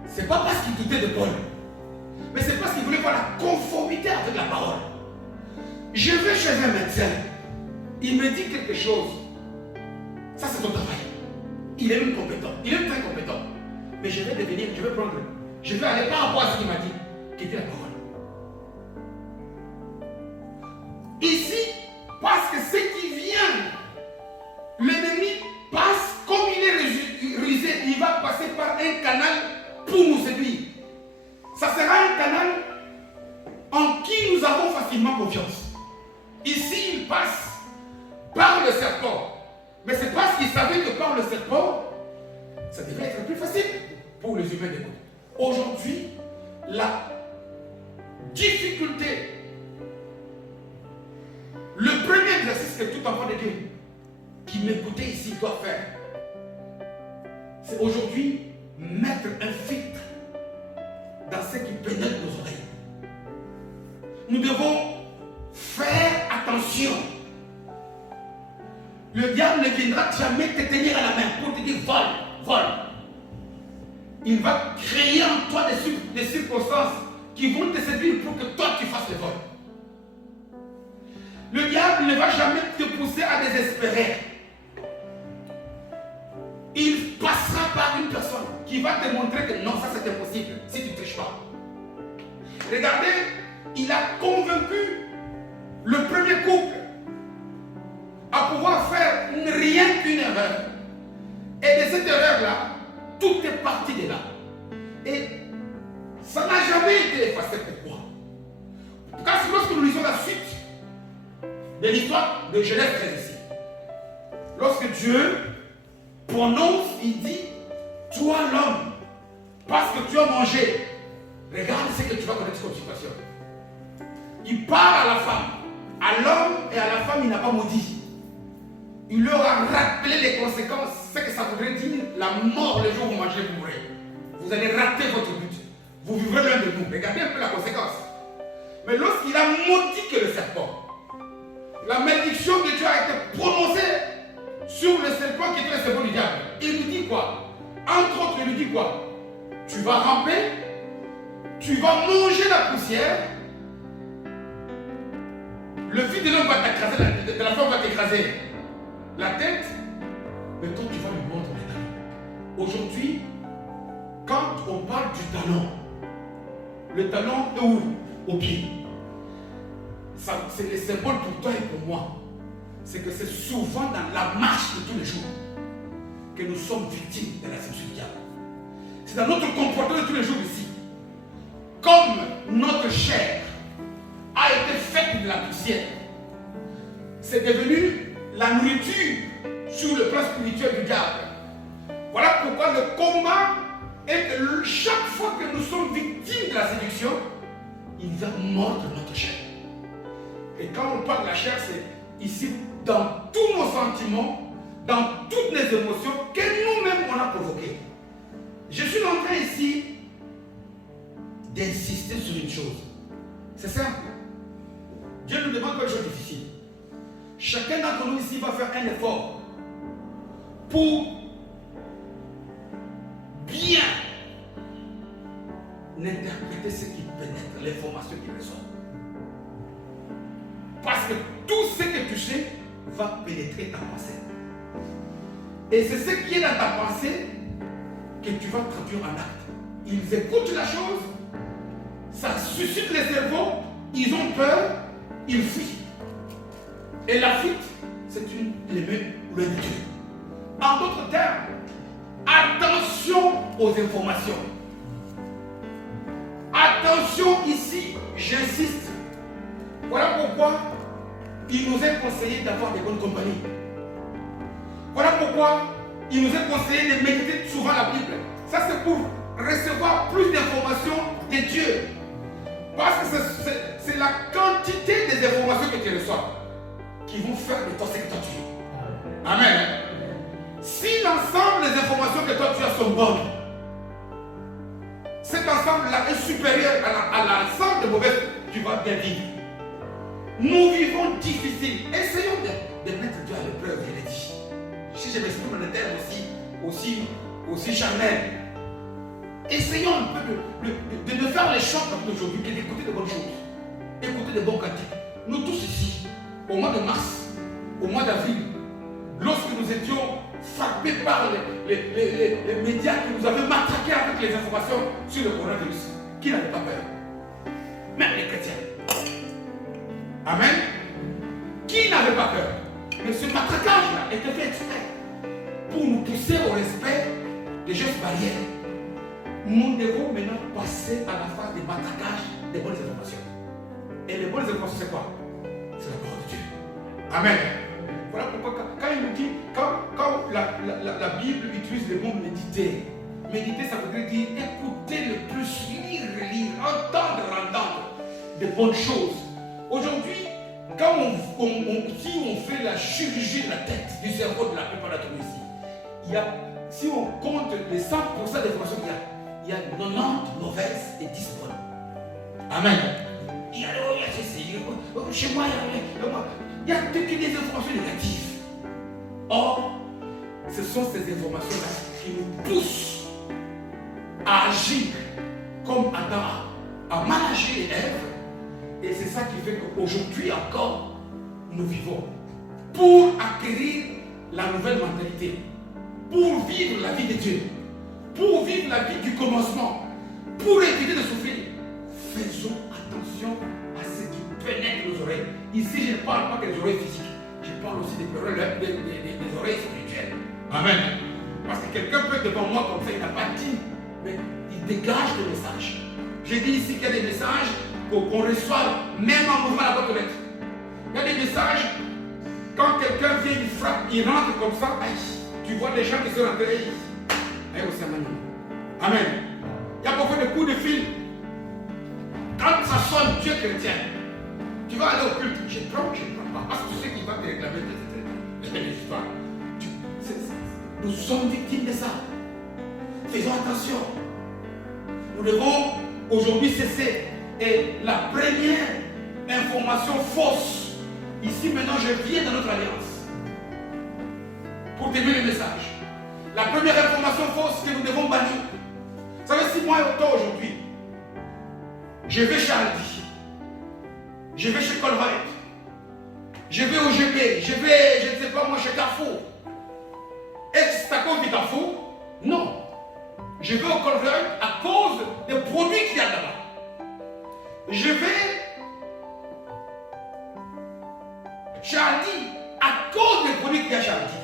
c'est pas parce qu'ils doutaient de Paul, mais c'est parce qu'ils voulaient voir la conformité avec la parole. Je vais chez un médecin, il me dit quelque chose, ça c'est ton travail. Il est même compétent, il est très compétent. Mais je vais aller par rapport à ce qu'il m'a dit, qui était la parole. Ici, parce que ce qui vient, l'ennemi passe comme il est rusé, il va passer par un canal pour nous séduire. Ça sera un canal en qui nous avons facilement confiance. Ici, il passe par le serpent. Mais c'est parce qu'il savait que par le serpent, ça devait être plus facile pour les humains d'écouter. Aujourd'hui, la difficulté, le premier exercice que tout enfant de Dieu qui m'écoutait ici doit faire, c'est aujourd'hui mettre un filtre dans ce qui pénètre nos oreilles. Nous devons faire attention. Le diable ne viendra jamais te tenir à la main pour te dire vole, vole. Il va créer en toi des circonstances qui vont te séduire pour que toi tu fasses le vol. Le diable ne va jamais te pousser à désespérer. Il passera par une personne qui va te montrer que non, ça c'est impossible si tu ne triches pas. Regardez, il a convaincu le premier couple à pouvoir faire rien qu'une erreur. Et de cette erreur-là, tout est parti de là. Et ça n'a jamais été effacé. Pourquoi? Car lorsque nous lisons la suite de l'histoire de Genèse 13 ici, lorsque Dieu prononce, il dit, toi l'homme, parce que tu as mangé, regarde ce que tu vas connaître comme situation. Il parle à la femme, à l'homme et à la femme, il n'a pas maudit. Il leur a rappelé les conséquences, ce que ça voudrait dire, la mort le jour où vous mangez, vous mourrez. Vous allez rater votre but. Vous vivrez l'un de nous. Regardez un peu la conséquence. Mais lorsqu'il a maudit que le serpent, la malédiction de Dieu a été prononcée sur le serpent qui était le serpent du diable. Il lui dit quoi? Entre autres, il lui dit quoi? Tu vas ramper, tu vas manger la poussière, le fils de l'homme va t'écraser, de la femme va t'écraser la tête, mais toi tu vas lui mordre les talons. Aujourd'hui, quand on parle du talon, le talon est où? Au pied. C'est le symbole pour toi et pour moi. C'est que c'est souvent dans la marche de tous les jours que nous sommes victimes de la séduction du diable. C'est dans notre comportement de tous les jours ici. Comme notre chair a été faite de la poussière, c'est devenu la nourriture sur le plan spirituel du diable. Voilà pourquoi le combat est que chaque fois que nous sommes victimes de la séduction, il va mordre notre chair. Et quand on parle de la chair, c'est ici dans tous nos sentiments, dans toutes les émotions que nous-mêmes on a provoquées. Je suis en train ici d'insister sur une chose. C'est simple. Dieu nous demande quelque chose de difficile. Chacun d'entre nous ici va faire un effort pour bien interpréter ce qui pénètre, l'information qui ressort. Parce que tout ce que tu sais va pénétrer ta pensée. Et c'est ce qui est dans ta pensée que tu vas traduire en acte. Ils écoutent la chose, ça suscite les cerveaux, ils ont peur, ils fuient. Et la fuite, c'est une limite loin de Dieu. En d'autres termes, attention aux informations. Attention ici, j'insiste. Voilà pourquoi il nous est conseillé d'avoir des bonnes compagnies. Voilà pourquoi il nous est conseillé de méditer souvent la Bible. Ça, c'est pour recevoir plus d'informations de Dieu. Parce que c'est la quantité des informations que tu reçois qui vont faire de toi ce que toi tu es. Amen. Si l'ensemble des informations que toi tu as sont bonnes, cet ensemble-là est supérieur à l'ensemble de mauvaises, tu vas bien vivre. Nous vivons difficile. Essayons de mettre Dieu à l'épreuve, il est dit. Si je m'exprime en un terme aussi charnel, essayons un peu de faire les choix comme aujourd'hui et d'écouter de bonnes choses, écouter de bons cantiques. Nous tous ici, au mois de mars, au mois d'avril, lorsque nous étions frappés par les médias qui nous avaient matraqués avec les informations sur le coronavirus, qui n'avait pas peur? Même les chrétiens. Amen. Qui n'avait pas peur? Mais ce matraquage-là était fait exprès pour nous pousser au respect des gestes barrières. Nous devons maintenant passer à la phase des matraquages des bonnes informations. Et les bonnes informations, c'est quoi? C'est la parole de Dieu. Amen. Voilà pourquoi quand il nous dit, quand la Bible utilise le mot méditer, méditer ça veut dire écouter le plus, lire, entendre de bonnes choses. Aujourd'hui, quand si on fait la chirurgie de la tête, du cerveau de la plupart d'entre nous ici, il y a si on compte les 100% d'informations qu'il y a, il y a 90 mauvaises et 10 bonnes. Amen. Il y a chez moi, il y a que des informations négatives. Or, ce sont ces informations-là qui nous poussent à agir comme Adam a managé Ève. Et c'est ça qui fait qu'aujourd'hui encore, nous vivons pour acquérir la nouvelle mentalité, pour vivre la vie de Dieu, pour vivre la vie du commencement, pour éviter de souffrir. Faisons attention à ce qui pénètre nos oreilles. Ici, je ne parle pas des oreilles physiques, je parle aussi des oreilles spirituelles. Amen. Parce que quelqu'un peut être devant moi comme ça, il n'a pas dit, mais il dégage des messages. J'ai dit ici qu'il y a des messages qu'on reçoit même en mouvement à la boîte aux lettres. Il y a des messages, quand quelqu'un vient, il frappe, il rentre comme ça, aïe, tu vois des gens qui sont rentrés. Amen. Il y a beaucoup de coups de fil. Quand ça sonne, Dieu chrétien, tu vas aller au culte. Je ne prends pas. Parce que tu sais qu'il va te réclamer des histoires. Nous sommes victimes de ça. Faisons attention. Nous devons aujourd'hui cesser. Et la première information fausse, ici maintenant je viens dans notre alliance pour terminer le message. La première information fausse que nous devons bannir. Vous savez, si moi et toi aujourd'hui, je vais chez Aldi, je vais chez Colruyt, je vais au GB, je vais, je ne sais pas moi, chez Carrefour. Est-ce que c'est à cause du Carrefour? Non. Je vais au Colruyt à cause des produits qu'il y a là-bas. Je vais chez Aldi à cause des produits qu'il y a chez Aldi.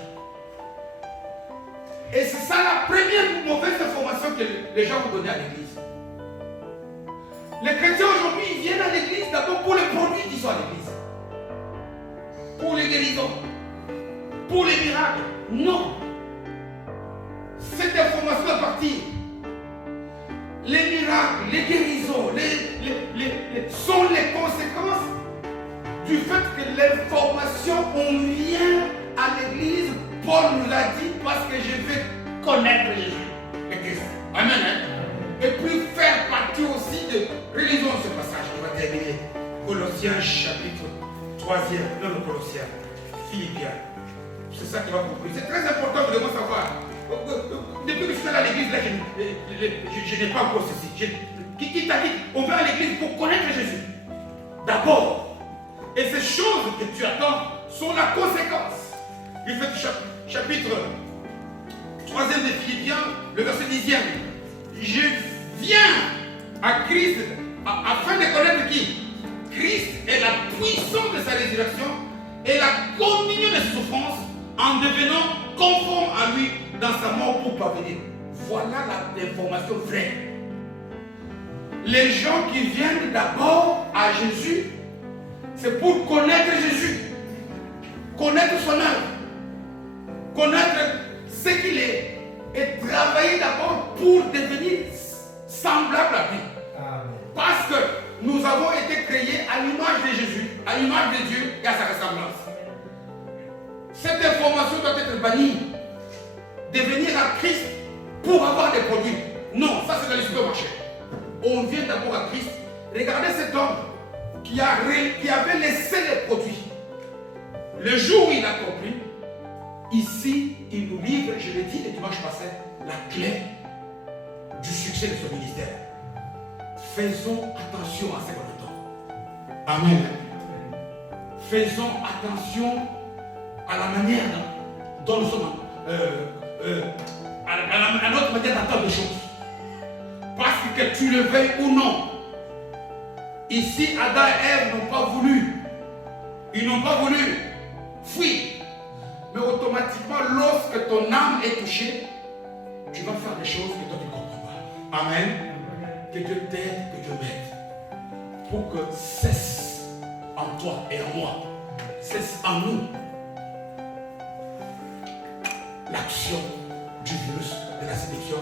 Et c'est ça la première mauvaise information que les gens vont donner à l'église. Les chrétiens aujourd'hui, ils viennent à l'église d'abord pour les produits qui sont à l'église. Pour les guérisons. Pour les miracles. Non. Cette information doit partir. Les miracles, les guérisons, sont les conséquences du fait que l'information, on vient à l'église, Paul nous l'a dit, parce que je veux connaître Jésus, le Christ. Amen. Et puis faire partie aussi de... Relisons ce passage qui va terminer. Colossiens chapitre 3e, non Colossiens, Philippiens. C'est ça qui va conclure. C'est très important, vous devez savoir. Depuis que je suis à l'église, là, je n'ai pas encore ceci. Qui t'a dit, on va à l'église pour connaître Jésus. D'abord. Et ces choses que tu attends sont la conséquence. Du fait chapitre 3e de Philippiens, le verset 10e. Je viens à Christ afin de connaître qui? Christ est la puissance de sa résurrection et la communion de ses souffrances en devenant conforme à lui dans sa mort pour parvenir. Voilà l'information vraie. Les gens qui viennent d'abord à Jésus, c'est pour connaître Jésus, connaître son œuvre, connaître ce qu'il est et travailler d'abord pour devenir semblable à lui. Amen. Parce que nous avons été créés à l'image de Jésus, à l'image de Dieu et à sa ressemblance. Cette information doit être bannie. De venir à Christ pour avoir des produits. Non, ça c'est dans les supermarchés. On vient d'abord à Christ. Regardez cet homme qui avait laissé les produits. Le jour où il a compris, ici, il nous livre, je l'ai dit le dimanche passé, la clé du succès de son ministère. Faisons attention à ce qu'on entend. Amen. Faisons attention à la manière dont nous sommes, à notre manière d'entendre les choses. Parce que tu le veuilles ou non. Ici, Adam et Ève n'ont pas voulu. Ils n'ont pas voulu fuir. Mais automatiquement, lorsque ton âme est touchée, tu vas faire des choses que toi tu ne comprends pas. Amen. Que Dieu t'aide, que Dieu m'aide. Pour que cesse en toi et en moi, cesse en nous l'action du virus de la séduction